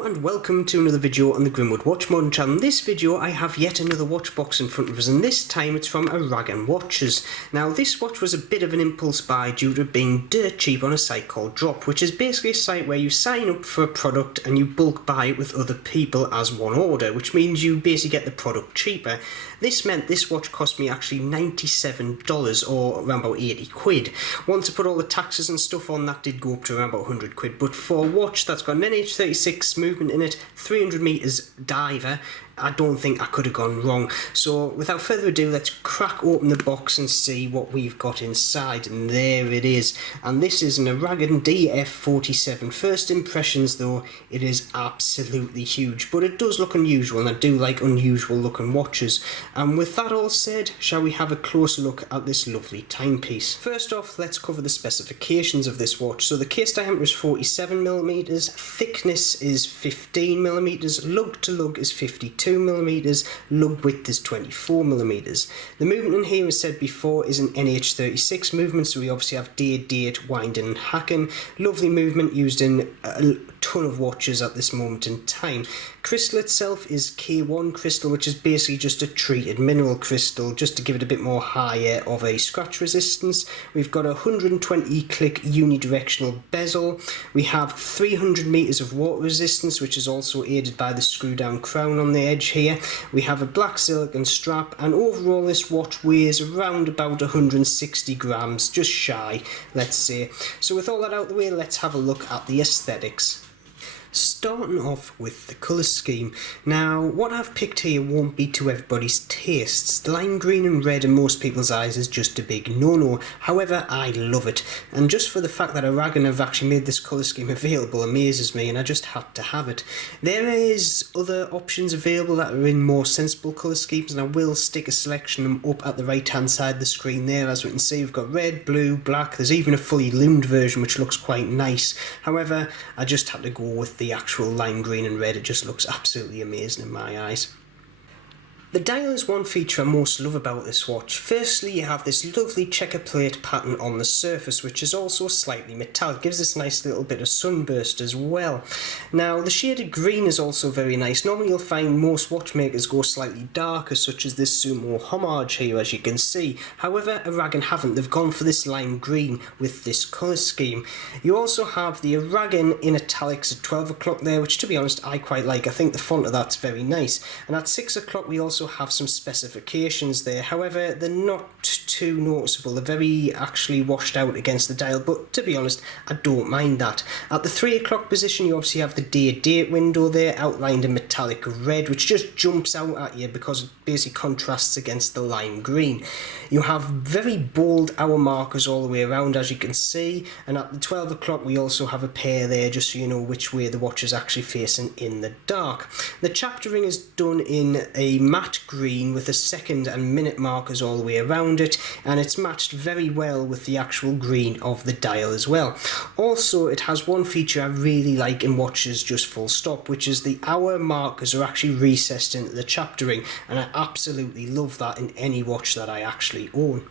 Hello and welcome to another video on the Grimwood Watch Modern channel. In this video I have yet another watch box in front of us, and this time it's from Aragon Watches. Now this watch was a bit of an impulse buy due to it being dirt cheap on a site called Drop, which is basically a site where you sign up for a product and you bulk buy it with other people as one order, which means you basically get the product cheaper. This meant this watch cost me actually $97 or around about 80 quid. Once I put all the taxes and stuff on, that did go up to around about 100 quid, but for a watch that's got an NH36 movement in it, 300 meters diver, I don't think I could have gone wrong. So without further ado, let's crack open the box and see what we've got inside. And there it is. And this is an Aragon DF-47. First impressions though, it is absolutely huge, but it does look unusual, and I do like unusual looking watches. And with that all said, shall we have a closer look at this lovely timepiece? First off, let's cover the specifications of this watch. So the case diameter is 47mm, thickness is 15mm, lug to lug is 52mm, lug width is 24mm. The movement in here, as said before, is an NH36 movement, so we obviously have date, winding and hacking. Lovely movement used in a ton of watches at this moment in time. Crystal itself is K1 crystal, which is basically just a treated mineral crystal, just to give it a bit more higher of a scratch resistance. We've got a 120 click unidirectional bezel. We have 300 meters of water resistance, which is also aided by the screw down crown on the edge here. We have a black silicone strap, and overall this watch weighs around about 160 grams, just shy, let's say. So with all that out of the way, let's have a look at the aesthetics. Starting off with the colour scheme. Now, what I've picked here won't be to everybody's tastes. The lime green and red in most people's eyes is just a big no-no. However, I love it. And just for the fact that Aragon have actually made this colour scheme available amazes me, and I just had to have it. There is other options available that are in more sensible colour schemes, and I will stick a selection of them up at the right hand side of the screen there. As we can see, we've got red, blue, black. There's even a fully loomed version which looks quite nice. However, I just had to go with the actual lime green and red. It just looks absolutely amazing in my eyes. The dial is one feature I most love about this watch. Firstly, you have this lovely checker plate pattern on the surface, which is also slightly metallic. Gives this nice little bit of sunburst as well. Now, the shaded green is also very nice. Normally you'll find most watchmakers go slightly darker, such as this Sumo homage here, as you can see. However, Aragon haven't. They've gone for this lime green with this colour scheme. You also have the Aragon in italics at 12 o'clock there, which to be honest I quite like. I think the font of that's very nice. And at 6 o'clock we also have some specifications there. However, they're not too noticeable. They're very actually washed out against the dial, but to be honest, I don't mind that. At the 3 o'clock position, you obviously have the date window there, outlined in metallic red, which just jumps out at you because it basically contrasts against the lime green. You have very bold hour markers all the way around, as you can see, and at the 12 o'clock we also have a pair there, just so you know which way the watch is actually facing in the dark. The chapter ring is done in a matte green with a second and minute markers all the way around it, and it's matched very well with the actual green of the dial as well. Also, it has one feature I really like in watches just full stop, which is the hour markers are actually recessed into the chapter ring, and I absolutely love that in any watch that I actually own.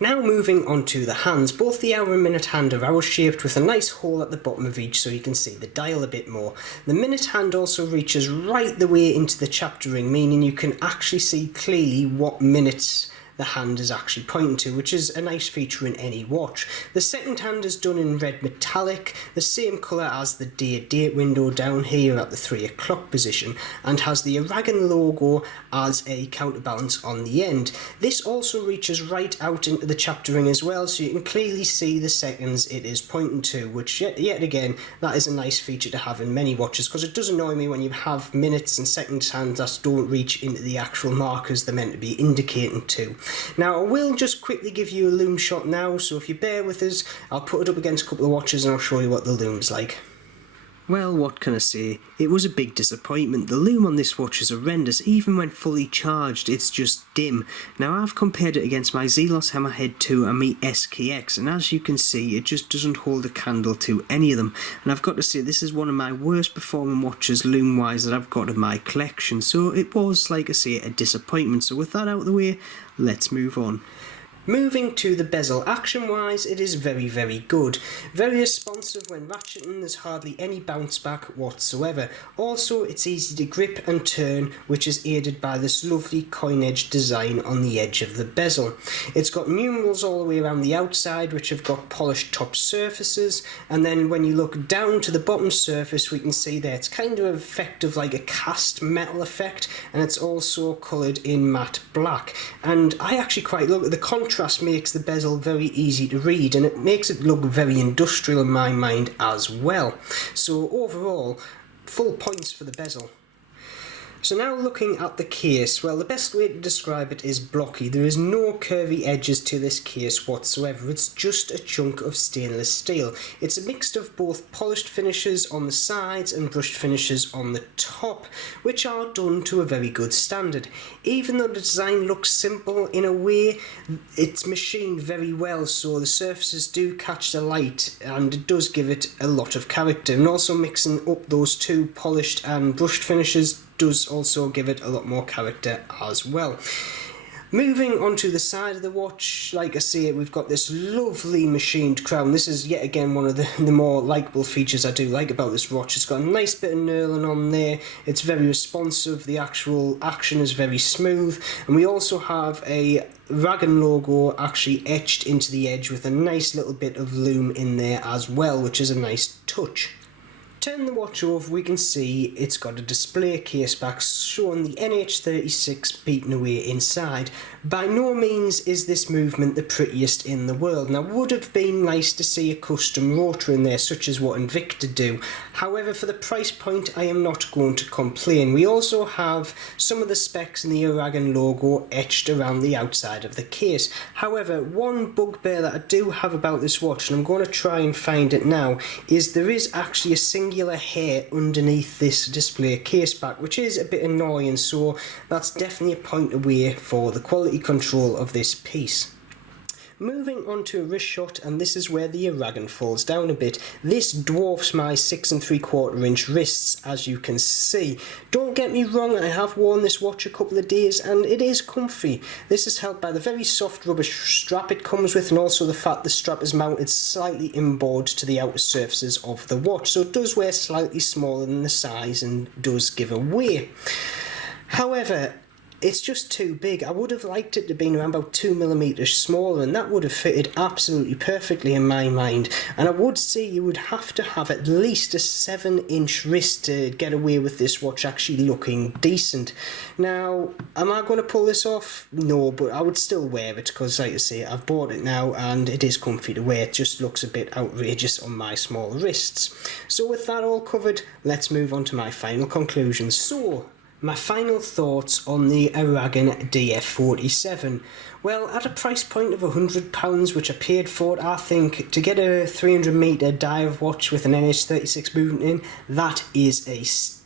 Now moving on to the hands. Both the hour and minute hand are hour shaped with a nice hole at the bottom of each so you can see the dial a bit more. The minute hand also reaches right the way into the chapter ring, meaning you can actually see clearly what minutes the hand is actually pointing to, which is a nice feature in any watch. The second hand is done in red metallic, the same colour as the date window down here at the 3 o'clock position, and has the Aragon logo as a counterbalance on the end. This also reaches right out into the chapter ring as well, so you can clearly see the seconds it is pointing to, which yet again, that is a nice feature to have in many watches, because it does annoy me when you have minutes and seconds hands that don't reach into the actual markers they're meant to be indicating to. Now, I will just quickly give you a loom shot now, so if you bear with us, I'll put it up against a couple of watches and I'll show you what the loom's like. Well, what can I say? It was a big disappointment. The loom on this watch is horrendous. Even when fully charged, it's just dim. Now, I've compared it against my Zelos Hammerhead 2 and my SKX, and as you can see, it just doesn't hold a candle to any of them. And I've got to say, this is one of my worst performing watches loom-wise that I've got in my collection. So it was, like I say, a disappointment. So with that out of the way, let's move on. Moving to the bezel, action wise it is very good. Very responsive when ratcheting, there's hardly any bounce back whatsoever. Also it's easy to grip and turn, which is aided by this lovely coin edge design on the edge of the bezel. It's got numerals all the way around the outside which have got polished top surfaces, and then when you look down to the bottom surface we can see there it's kind of an effect of like a cast metal effect, and it's also coloured in matte black. And I actually quite look at the contrast makes the bezel very easy to read, and it makes it look very industrial in my mind as well. So overall, full points for the bezel. So now looking at the case, well, the best way to describe it is blocky. There is no curvy edges to this case whatsoever. It's just a chunk of stainless steel. It's a mix of both polished finishes on the sides and brushed finishes on the top, which are done to a very good standard. Even though the design looks simple, in a way it's machined very well, so the surfaces do catch the light and it does give it a lot of character. And also mixing up those two polished and brushed finishes does also give it a lot more character as well. Moving on to the side of the watch, like I say, we've got this lovely machined crown. This is yet again one of the more likeable features I do like about this watch. It's got a nice bit of knurling on there, it's very responsive, the actual action is very smooth, and we also have a Aragon logo actually etched into the edge with a nice little bit of lume in there as well, which is a nice touch. Turn the watch over, we can see it's got a display case back showing the NH36 beaten away inside. By no means is this movement the prettiest in the world. Now, would have been nice to see a custom rotor in there, such as what Invicta do. However, for the price point, I am not going to complain. We also have some of the specs in the Aragon logo etched around the outside of the case. However, one bugbear that I do have about this watch, and I'm going to try and find it now, is there is actually a singular hair underneath this display case back, which is a bit annoying, so that's definitely a point away for the quality control of this piece. Moving on to a wrist shot, and this is where the Aragon falls down a bit. This dwarfs my 6 3/4 inch wrists, as you can see. Don't get me wrong, I have worn this watch a couple of days and it is comfy. This is helped by the very soft rubber strap it comes with, and also the fact the strap is mounted slightly inboard to the outer surfaces of the watch, so it does wear slightly smaller than the size and does give away. However, it's just too big. I would have liked it to be around about 2mm smaller, and that would have fitted absolutely perfectly in my mind. And I would say you would have to have at least a 7-inch wrist to get away with this watch actually looking decent. Now, am I going to pull this off? No, but I would still wear it because, like I say, I've bought it now and it is comfy to wear. It just looks a bit outrageous on my small wrists. So with that all covered, let's move on to my final conclusions. So, my final thoughts on the Aragon DF-47. Well, at a price point of £100, which I paid for it, I think to get a 300-metre dive watch with an NH36 movement in, that is a steal.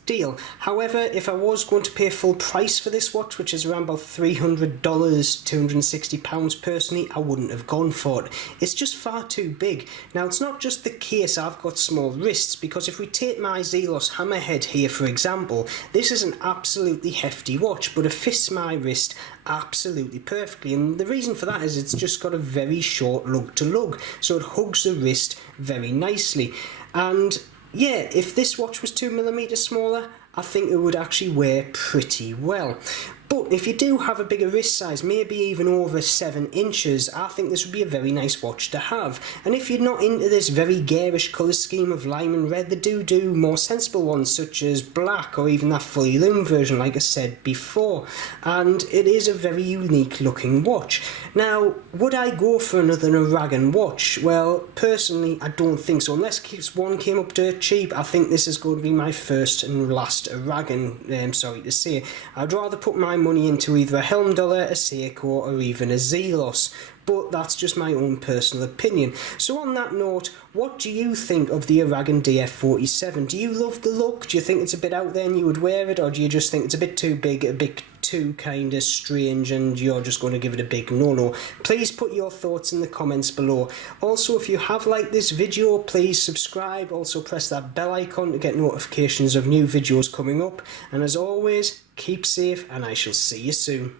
However, if I was going to pay full price for this watch, which is around about $300, £260 personally, I wouldn't have gone for it. It's just far too big. Now, it's not just the case, I've got small wrists, because if we take my Zelos Hammerhead here, for example, this is an absolutely hefty watch, but it fits my wrist absolutely perfectly, and the reason for that is it's just got a very short lug to lug, so it hugs the wrist very nicely. And yeah, if this watch was 2mm smaller, I think it would actually wear pretty well. But if you do have a bigger wrist size, maybe even over 7 inches, I think this would be a very nice watch to have. And if you're not into this very garish colour scheme of lime and red, they do more sensible ones such as black, or even that fully lume version like I said before. And it is a very unique looking watch. Now, would I go for another Aragon watch? Well, personally, I don't think so. Unless one came up dirt cheap, I think this is going to be my first and last Aragon, sorry to say. I'd rather put my money into either a Helm Dollar, a Seiko, or even a Zelos. But that's just my own personal opinion. So on that note, what do you think of the Aragon DF-47? Do you love the look? Do you think it's a bit out there and you would wear it? Or do you just think it's a bit too big, a bit too kind of strange, and you're just going to give it a big no-no? Please put your thoughts in the comments below. Also, if you have liked this video, please subscribe. Also press that bell icon to get notifications of new videos coming up. And as always, keep safe and I shall see you soon.